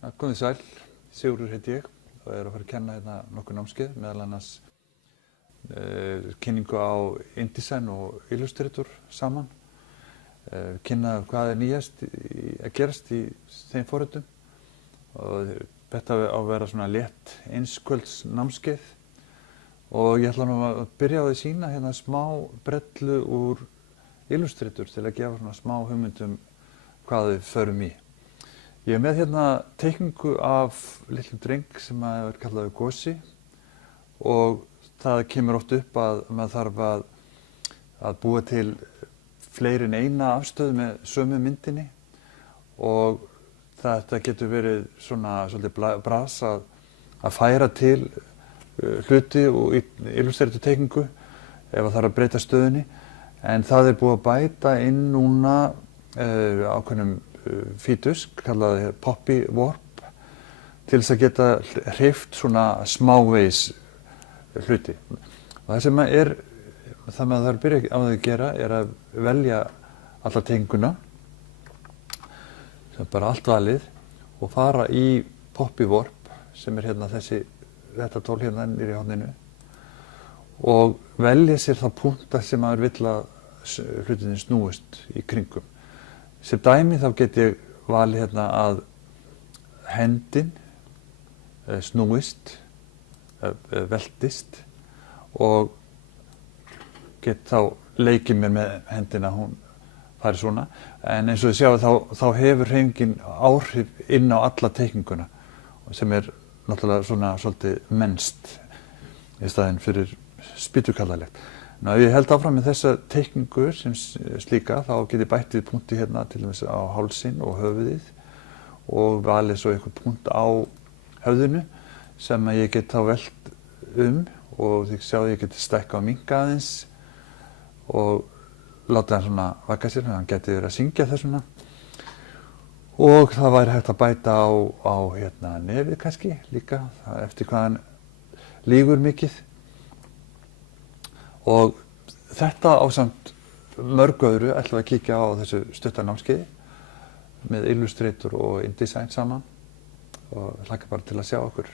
Komið sæl, Sigurður heiti ég og er að fara að kenna hérna nokkur námskeið, meðal annars kynningu á InDesign og Illustrator saman, kynna hvað er nýjast að gerast í þeim forritum og þetta á að vera svona létt einskvölds námskeið og ég ætla nú að byrja á því að sýna hérna smá brellu úr Illustrator til að gefa svona smá hugmyndum hvað við förum í. Ég er með hérna teikningu af litlum dreng sem er kallaður Gosi og það kemur oft upp að maður þarf að búa til fleiri en eina afstöðu með sömu myndinni og þetta getur verið svona svolítið bras að færa til hluti og Illustrator teikningu ef það þarf að breyta stöðunni, en það er búið að bæta inn núna ákveðnum fítus kallaði Poppy Warp til þess að geta hreyft svona smávegis hluti. Og það sem það maður þarf að byrja á því að gera er að velja alla teikninguna, sem er bara allt valið, og fara í Poppy Warp sem er hérna þetta tól hérna niðri í horninu og velja sér það punkta sem maður vill að hlutinni snúist í kringum. Sem dæmi þá get ég valið hérna að hendin snúist, veltist og get þá leikið mér með hendina, hún fari svona. En eins og þið sjáu þá hefur hreyfingin áhrif inn á alla teikninguna sem er náttúrulega svona svolítið mennst í staðinn fyrir spýtukallalegt. Ef ég held áfram með þessa teikningu sem slíka þá get ég bætt við punkti hérna til dæmis á hálsinn og höfuðið og valið svo einhver punkt á höfðinu sem ég get þá velt og þið sjáðu ég get stækka og minnka aðeins og láta hann svona vaka sér, hann geti verið að syngja þessuna. Og það væri hægt að bæta á hérna nefið kannski líka, eftir hvað hann lýgur mikið. Og þetta ásamt mörgu öðru ætlum við að kíkja á þessu stutta námskeiði með Illustrator og InDesign saman og hlakka bara til að sjá okkur.